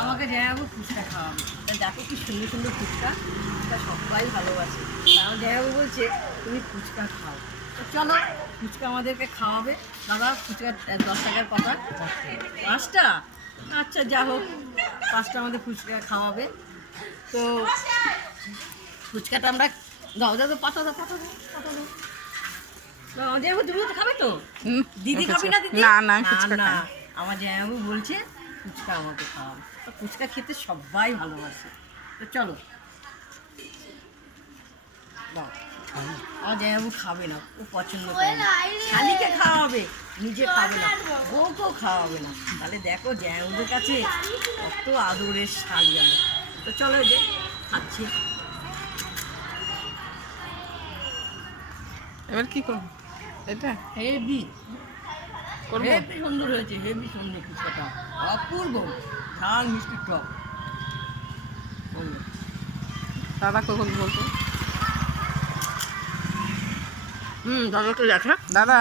আমাকে জামাইবাবু ফুচকা খাওয়াবে। তা দেখো কি সুন্দর সুন্দর ফুচকা, ফুচকা সবাই ভালোবাসে। আমার জামাইবাবু বলছে তুমি ফুচকা খাও। তো চলো ফুচকা আমাদেরকে খাওয়াবে। দাদা ফুচকা 10 টাকার কথা, 5টা। আচ্ছা যা হোক, 5টা আমাদের ফুচকা খাওয়াবে। তো ফুচকাটা আমরা দাও দাও দাও, পাতা দাও পাতা দাও পাতা দাও। জামাইবাবু তুমি তো খাবে তো? দিদি খাবে না? দিদি না না না ফুচকা না, খাই। আমার জামাইবাবু বলছে ফুচকা আমাকে খাওয়াবে। তো ফুচকা খেতে সবাই ভালোবাসে। তো চলো দাও। আমার জামাইবাবু খাবে না, ও পছন্দ করে না। শালিকে খাওয়াবে, নিজে খাবে না, বউকেও খাওয়াবে না। তাহলে দেখো জামাইবাবুদের কাছে কত আদরের শালি আমার। তো চলো যে খাচ্ছি। এবার কি করবো এটা হেভি করবো? হেভি সুন্দর হয়েছে, হেভি সুন্দর ফুচকাটা, অপূর্ব ঝাল মিষ্টি টক। দাদা কখন বলতো? দাদা তো দেখা। দাদা